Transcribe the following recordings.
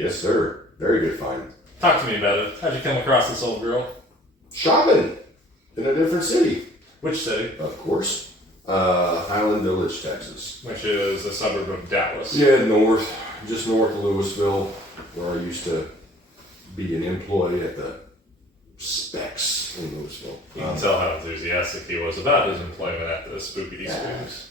Yes, sir. Very good find. Talk to me about it. How'd you come across this old girl? Shopping in a different city. Which city? Of course. Highland Village, Texas. Which is a suburb of Dallas. Yeah, just north of Louisville, where I used to be an employee at the Specs in Louisville. You can tell how enthusiastic he was about his employment at the Spookity Spooks.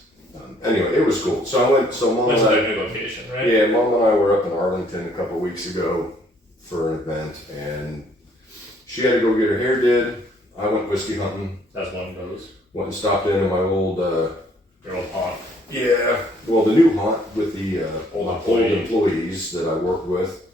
Anyway, it was cool. So I went. So Mom Went and to I, their new location, right? yeah, Mom and I were up in Arlington a couple of weeks ago for an event, and she had to go get her hair did. I went whiskey hunting. As one goes. Went and stopped in my old. Your old haunt. Yeah, well, the new haunt with the Old old employees that I worked with,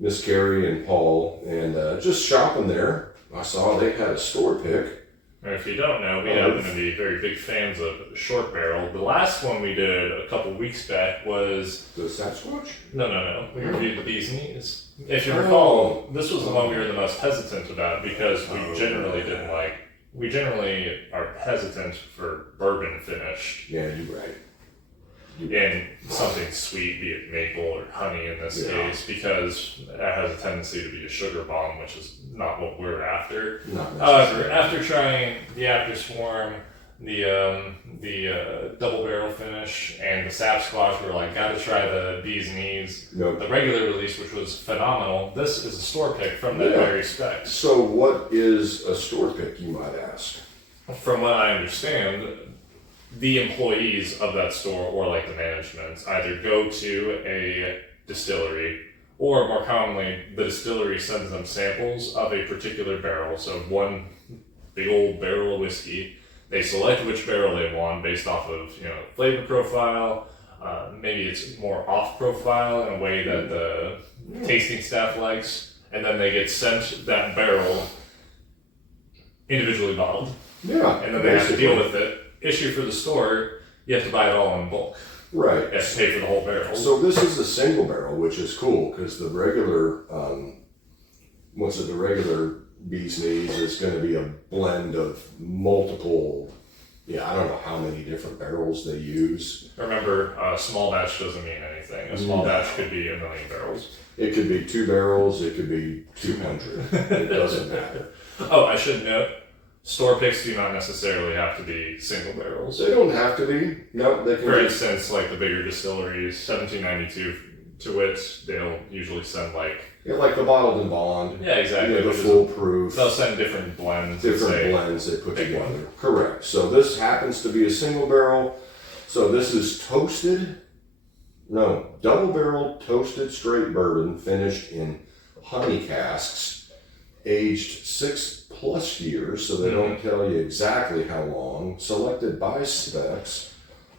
Miss Carrie and Paul, and just shopping there. I saw they had a store pick. And if you don't know, we happen to be very big fans of Shortbarrel. The last one we did a couple weeks back was... The Sasquatch? No. We reviewed the Bee's Knees. If you recall, this was the one we were the most hesitant about because we generally didn't like... We generally are hesitant for bourbon finished. Yeah, you're right. In something sweet, be it maple or honey in this case, because it has a tendency to be a sugar bomb, which is not what we're after. However, after trying the After Swarm, the double barrel finish, and the Sasquatch, we were like, gotta try the Bee's Knees. Nope. The regular release, which was phenomenal. This is a store pick from that very Spec. So what is a store pick, you might ask? From what I understand, the employees of that store or like the management either go to a distillery or more commonly the distillery sends them samples of a particular barrel. So one big old barrel of whiskey. They select which barrel they want based off of flavor profile. Maybe it's more off profile in a way that the tasting staff likes, and then they get sent that barrel individually bottled. Yeah. And then they have to deal with it. Issue for the store, you have to buy it all in bulk. Right. You have to pay for the whole barrel. So this is a single barrel, which is cool because the regular, the regular Bee's Knees is going to be a blend of multiple, I don't know how many different barrels they use. Remember, a small batch doesn't mean anything. A small batch could be 1 million barrels. It could be 2 barrels, it could be 200. It doesn't matter. Oh, I should note, store picks do not necessarily have to be single barrels. They don't have to be. No, they can. For instance, like the bigger distilleries, 1792 to which they'll usually send like the bottled and bond. Yeah, exactly. The foolproof. They'll send different blends. Blends they put together. Correct. So this happens to be a single barrel. So this is double barrel toasted straight bourbon finished in honey casks, aged 6+ years, so they don't tell you exactly how long. Selected by Specs,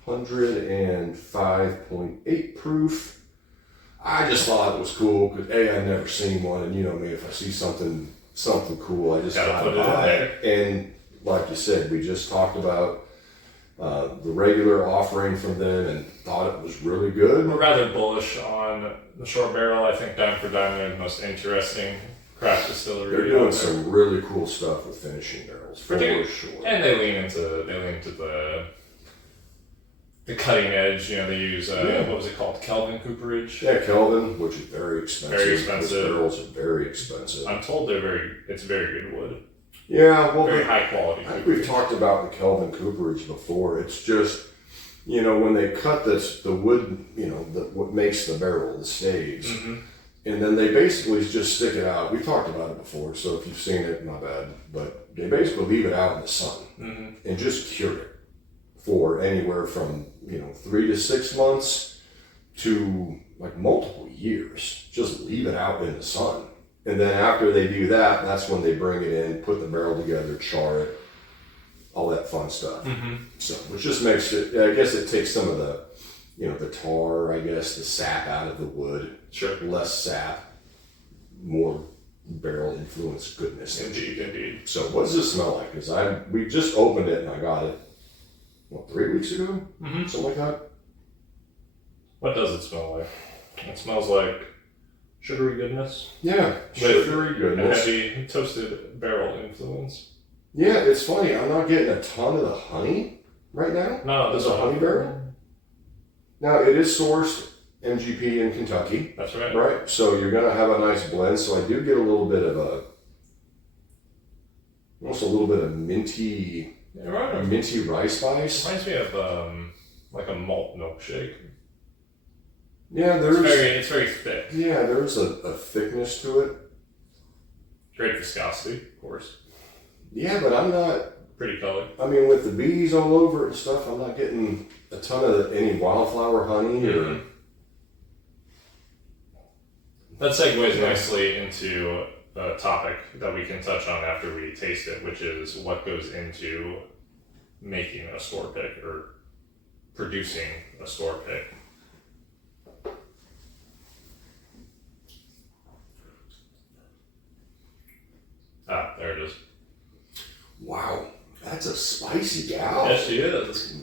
105.8 proof. I just thought it was cool because I'd never seen one, and you know me, if I see something cool, I just gotta buy it. And like you said, we just talked about the regular offering from them and thought it was really good. We're rather bullish on the Shortbarrel. I think dime for dime they're the most interesting craft distillery. They're doing some really cool stuff with finishing barrels, for sure. And they lean into the cutting edge. They use what was it called, Kelvin cooperage. Yeah, Kelvin, which is very expensive. Very expensive. Those barrels are very expensive. I'm told it's very good wood. Yeah, well, very high quality. I think we've talked about the Kelvin cooperage before. It's just when they cut the wood, what makes the barrel, the staves. Mm-hmm. And then they basically just stick it out. We talked about it before, so if you've seen it, not bad. But they basically leave it out in the sun and just cure it for anywhere from 3 to 6 months to like multiple years. Just leave it out in the sun, and then after they do that, that's when they bring it in, put the barrel together, char it, all that fun stuff. So, which just makes it. I guess it takes some of the the tar, the sap out of the wood. Sure. Less sap, more barrel influence goodness. Indeed. So what does this smell like? Because we just opened it and I got it, 3 weeks ago? Something like that? What does it smell like? It smells like sugary goodness. Yeah, sugary goodness. Heavy toasted barrel influence. Yeah, it's funny. I'm not getting a ton of the honey right now. No, there's a honey barrel. Now, it is sourced MGP in Kentucky. That's right. Right? So you're going to have a nice blend. So I do get a little bit of almost a little bit of minty rye spice. Reminds me of like a malt milkshake. Yeah, It's very thick. Yeah, there's a thickness to it. Great viscosity, of course. Yeah, but I'm not. Pretty color. I mean, with the bees all over it and stuff, I'm not getting a ton of any wildflower honey or. That segues nicely into a topic that we can touch on after we taste it, which is what goes into making a store pick or producing a store pick. Ah, there it is. Wow, that's a spicy gal. Yes, she is.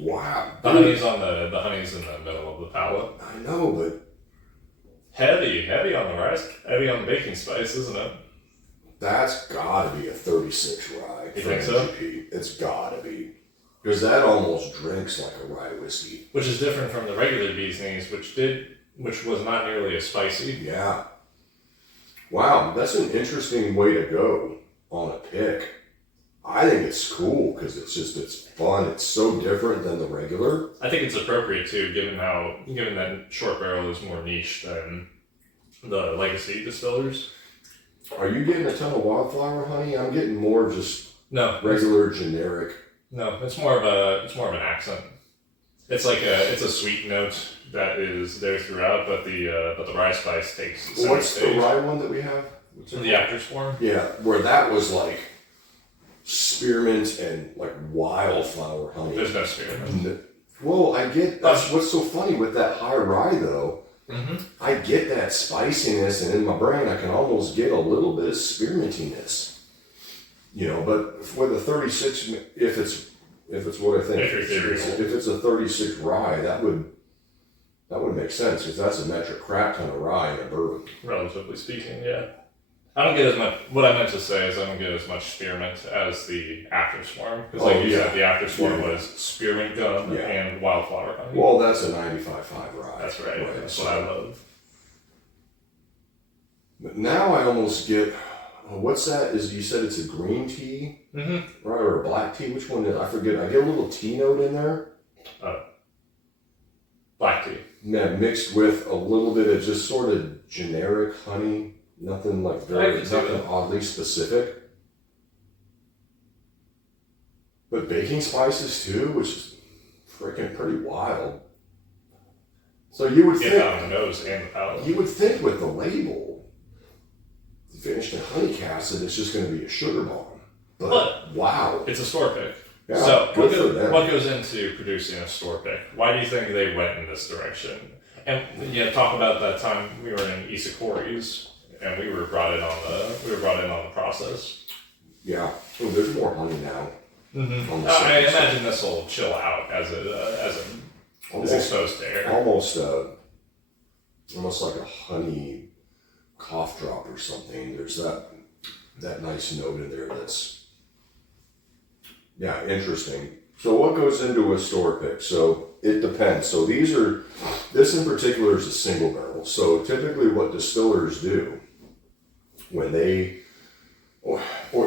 Wow. The honey's in the middle of the palate. I know, but Heavy on the rice, heavy on the baking spice, isn't it? that's gotta be a 36 rye. You for think so? MGP. It's gotta be. Because that almost drinks like a rye whiskey. Which is different from the regular bee's knees, which was not nearly as spicy. Yeah. Wow, that's an interesting way to go on a pick. I think it's cool because it's fun. It's so different than the regular. I think it's appropriate too, given that Short Barrel is more niche than the legacy distillers. Are you getting a ton of wildflower honey? I'm getting more just No, regular generic. no, it's more of an accent. It's a sweet note that is there throughout, but the rye spice takes center What's the stage. rye one that we have? What's it The Actor's Form? Yeah, where that was like spearmint and like wildflower honey. There's no spearmint. Well, I get that's what's so funny with that high rye though. Mm-hmm. I get that spiciness, and in my brain, I can almost get a little bit of spearmintiness. You know, but with a 36, if it's what I think, if it's a 36 rye, that would make sense because that's a metric crap ton of rye in a bourbon. Relatively speaking, yeah. I don't get as much. What I meant to say is I don't get as much spearmint as the Actor's Form because, like you said, the Actor's Form was spearmint gum and wildflower honey. Well, that's a 95.5 rye. That's right. That's what I love. But now I almost get. What's that? Is you said it's a green tea, right, or a black tea? Which one? I forget. I get a little tea note in there. Black tea. Yeah, mixed with a little bit of just sort of generic honey. Nothing like nothing oddly specific. But baking spices too, which is freaking pretty wild. So you would think on the nose and the palate. You would think with the label, finished in honey acid, it's just going to be a sugar bomb. But wow, it's a store pick. Yeah, so what goes into producing a store pick? Why do you think they went in this direction? And talk about that time we were in Issacore's and we were brought in on the process. Yeah. Oh, there's more honey now. Mm-hmm. I imagine this will chill out as it is exposed to air. Almost like a honey cough drop or something. There's that nice note in there that's interesting. So what goes into a store pick? So it depends. So this in particular is a single barrel. So typically what distillers do when they, or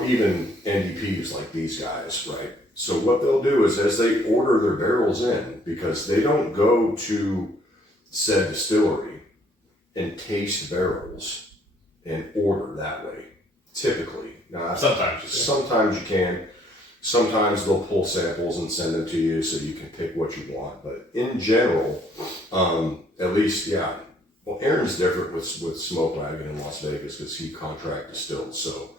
even NDPs like these guys, right? So what they'll do is as they order their barrels in, because they don't go to said distillery and taste barrels and order that way, typically. Now, sometimes you can. Sometimes they'll pull samples and send them to you so you can pick what you want. But in general, at least, yeah. Well, Aaron's different with Smoke Wagon in Las Vegas because he contract distills. So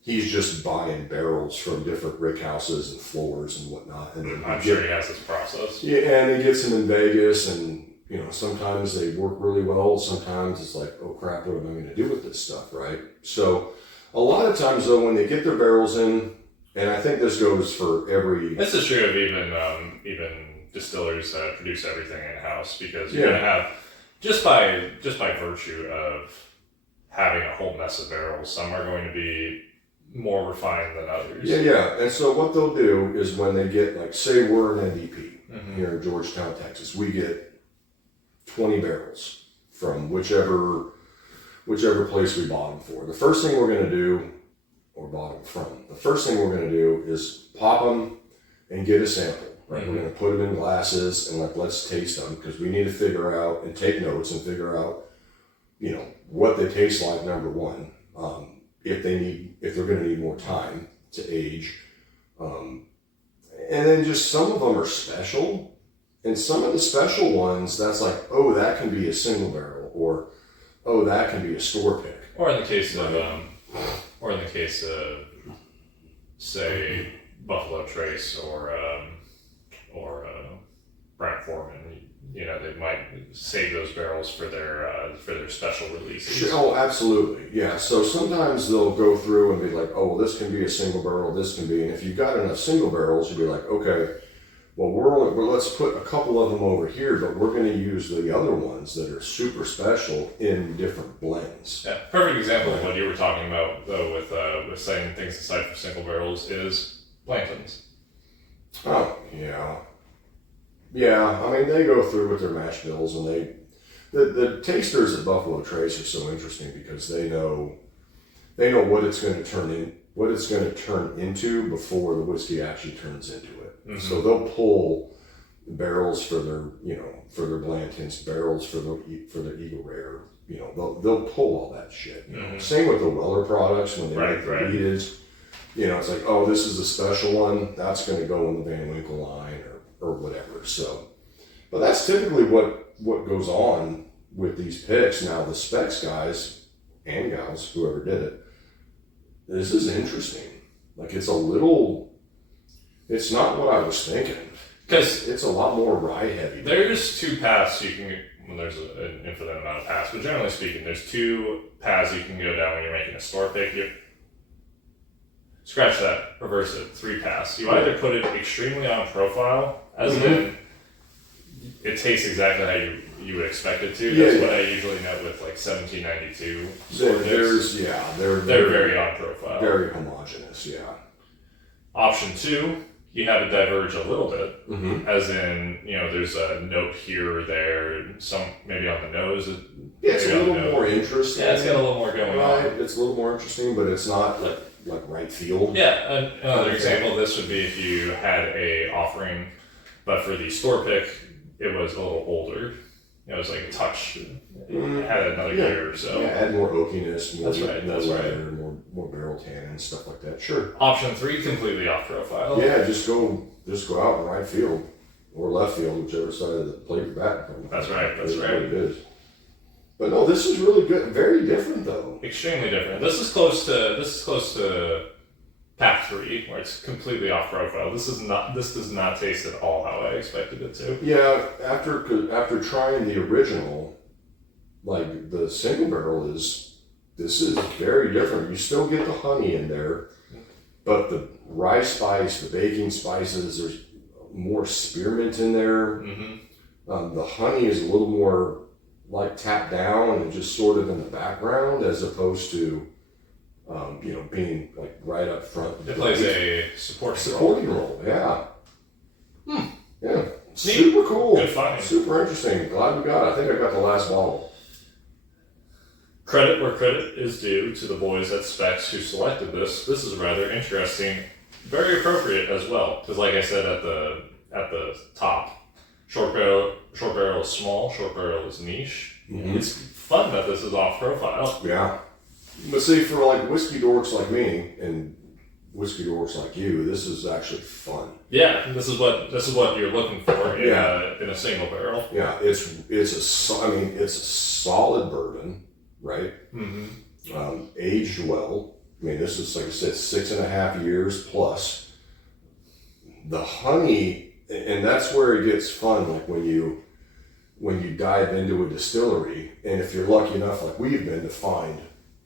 he's just buying barrels from different rick houses and floors and whatnot. And I'm sure he has this process. Yeah, and he gets them in Vegas, and sometimes they work really well. Sometimes it's like, oh crap, what am I going to do with this stuff, right? So a lot of times though, when they get their barrels in, and I think this goes for every. This is true of even distillers that produce everything in house because you're going to have just by virtue of having a whole mess of barrels, some are going to be more refined than others. Yeah. And so what they'll do is when they get, like, say we're an NDP here in Georgetown, Texas, we get 20 barrels from whichever place we bought them for. The first thing we're going to do, or bought them from, the first thing we're going to do is pop them and get a sample. Right, we're going to put them in glasses and, like, let's taste them, because we need to figure out and take notes and figure out, you know, what they taste like. Number one, if they're going to need more time to age, and then just some of them are special, and some of the special ones, that's like, oh, that can be a single barrel, or oh, that can be a store pick. Or in the case of, say, Buffalo Trace or Brent Foreman, you know, they might save those barrels for their special releases. Oh, absolutely, yeah. So sometimes they'll go through and be like, oh, well, this can be a single barrel, this can be, and if you've got enough single barrels, you'll be like, okay, well, let's put a couple of them over here, but we're going to use the other ones that are super special in different blends. Yeah, perfect example of what you were talking about, though, with setting things aside for single barrels is Blanton's. Oh, yeah. Yeah, I mean, they go through with their mash bills, and the tasters at Buffalo Trace are so interesting because they know what it's going to turn into before the whiskey actually turns into it. Mm-hmm. So they'll pull barrels for their Blanton's, barrels for their Eagle Rare. You know, they'll pull all that shit. You know? Same with the Weller products when they make the Ediths. You know, it's like, oh, this is a special one. That's going to go in the Van Winkle line or whatever. So, but that's typically what goes on with these picks. Now, the Specs guys and gals, whoever did it, this is interesting. Like, it's not what I was thinking. Because it's a lot more rye heavy. There's two paths you can, well, there's an infinite amount of paths, but generally speaking, there's two paths you can go down when you're making a store pick. Scratch that, reverse it, 3 paths. You either put it extremely on profile, as in it tastes exactly how you would expect it to. That's what I usually know with like 1792. They're very on profile. Very homogeneous, yeah. Option 2, you have it diverge a little bit, as in, you know, there's a note here or there, some maybe on the nose. It's a little more interesting. Yeah, it's got a little more going on. It's a little more interesting, but it's not like right field. Yeah, another example of this would be if you had a offering, but for the store pick, it was a little older. You know, it was like a touch. It had another year or so. Yeah, add more oakiness, more That's right. more barrel tannin and stuff like that. Sure. Option 3, completely off profile. Yeah, just go out in right field or left field, whichever side of the plate you're batting from. That's right. What it is. But no, this is really good. Very different though. Extremely different. This is close to pack 3, where it's completely off profile. This does not taste at all how I expected it to. Yeah, after trying the original, like the single barrel this is very different. You still get the honey in there, but the rye spice, the baking spices, there's more spearmint in there. The honey is a little more like tapped down and just sort of in the background, as opposed to being like right up front. It plays a supporting role. Yeah. Yeah. Super cool. Good find. Super interesting. Glad we got it. I think I got the last bottle. Credit where credit is due to the boys at Specs who selected this. This is rather interesting. Very appropriate as well, because like I said at the top, short barrel is small, short barrel is niche. It's fun that this is off profile. Yeah. But see, for like whiskey dorks like me and whiskey dorks like you, this is actually fun. Yeah, this is what you're looking for in a single barrel. Yeah, it's a solid bourbon, right? Aged well. I mean, this is, like I said, 6.5 years plus. The honey, and that's where it gets fun. Like when you dive into a distillery, and if you're lucky enough, like we've been, to find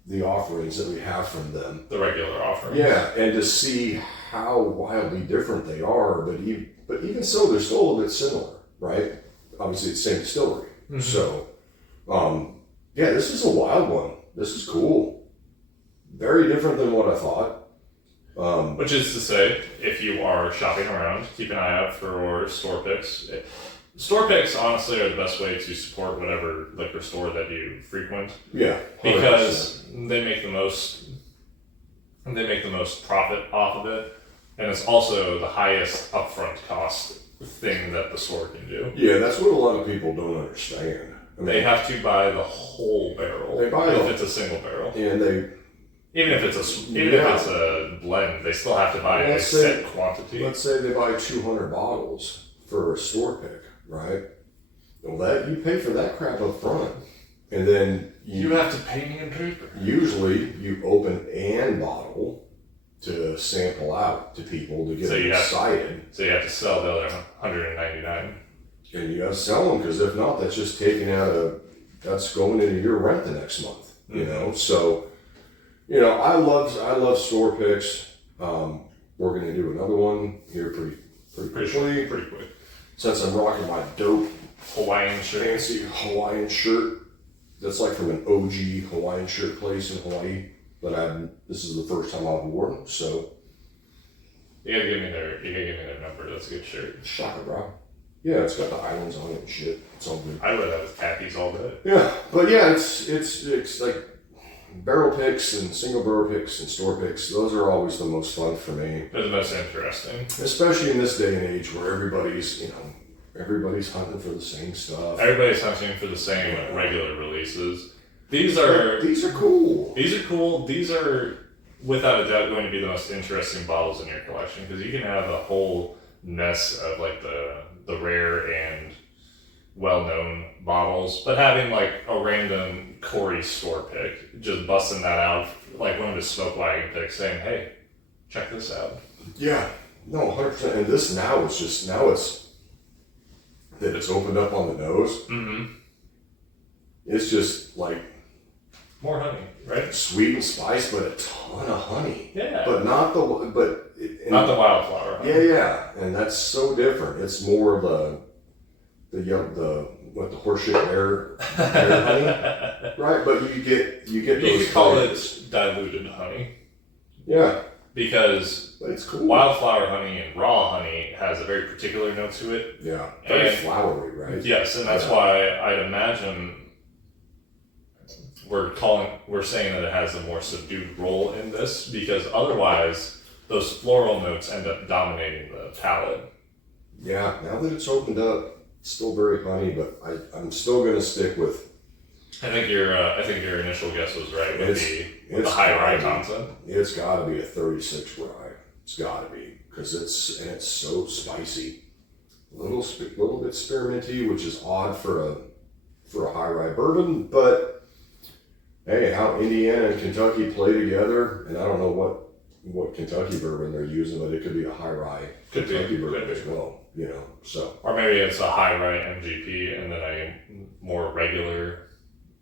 the offerings that we have from them, the regular offerings. Yeah, and to see how wildly different they are, but even so, they're still a little bit similar, right? Obviously, it's the same distillery. So, this is a wild one. This is cool. Very different than what I thought. Which is to say, if you are shopping around, keep an eye out for store picks. Store picks, honestly, are the best way to support whatever liquor store that you frequent. Yeah, 100%. Because they make the most profit off of it, and it's also the highest upfront cost thing that the store can do. Yeah, that's what a lot of people don't understand. I mean, They have to buy the whole barrel. They buy if it's a single barrel, and even if it's a blend, they still have to buy a set quantity. Let's say they buy 200 bottles for a store pick, right? Well, that you pay for that crap up front, and then you have to pay me in paper. Usually, you open and bottle to sample out to people to get them excited. So you have to sell the other 199. And you got to sell them, because if not, that's just taking that's going into your rent the next month. Mm-hmm. You know, so I love store picks. We're gonna do another one here pretty quick. Since I'm rocking my dope Hawaiian shirt, fancy Hawaiian shirt. That's like from an OG Hawaiian shirt place in Hawaii this is the first time I've worn, so. You gotta give me their number. That's a good shirt. Shaka, bro. Yeah, it's got the islands on it and shit. It's all good. I wear that with khakis all day. Yeah, but yeah, it's like barrel picks and single barrel picks and store picks. Those are always the most fun for me. They're the most interesting. Especially in this day and age where everybody's hunting for the same stuff. Everybody's hunting for the same regular releases. These are cool. These are cool. These are without a doubt going to be the most interesting bottles in your collection, because you can have a whole mess of like the rare and well-known bottles, but having like a random Corey store pick, just busting that out, like one of his smoke wagon picks, saying, "Hey, check this out." Yeah, no, 100%. And this it's that it's opened up on the nose. Mm-hmm. It's just like more honey, right? Sweet and spice, but a ton of honey. Yeah, but not the wildflower honey. Yeah, and that's so different. It's more the horseshit bear honey, right? But you get you those. could call it diluted honey. Yeah, because it's cool. Wildflower honey and raw honey has a very particular note to it. Yeah, very flowery, right? Yes, and that's why I'd imagine we're saying that it has a more subdued role in this, because otherwise those floral notes end up dominating the palate. Yeah, now that it's opened up, it's still very honey, but I'm still gonna stick with. I think your initial guess was right with the high rye content. It's got to be a 36 rye. It's got to be, because it's so spicy, a little bit spearminty, which is odd for a high rye bourbon. But hey, how Indiana and Kentucky play together, and I don't know what Kentucky bourbon they're using, but it could be a high rye Kentucky bourbon as well. So. Or maybe it's a high rye MGP and then a more regular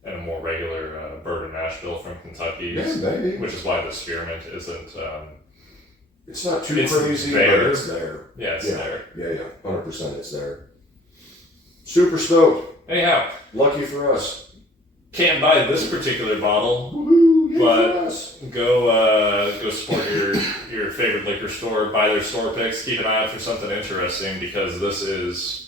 bourbon mash bill from Kentucky. Yeah, maybe. Which is why the spearmint isn't. It's not too crazy, but it's there. Yeah, it's there. Yeah, 100% it's there. Super stoked. Anyhow, lucky for us. Can't buy this particular bottle. Woohoo! But go support your favorite liquor store. Buy their store picks. Keep an eye out for something interesting, because this is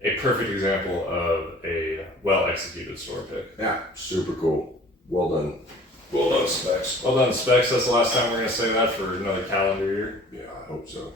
a perfect example of a well-executed store pick. Yeah, super cool. Well done. Well done, Specs. Well done, Specs. That's the last time we're going to say that for another calendar year. Yeah, I hope so.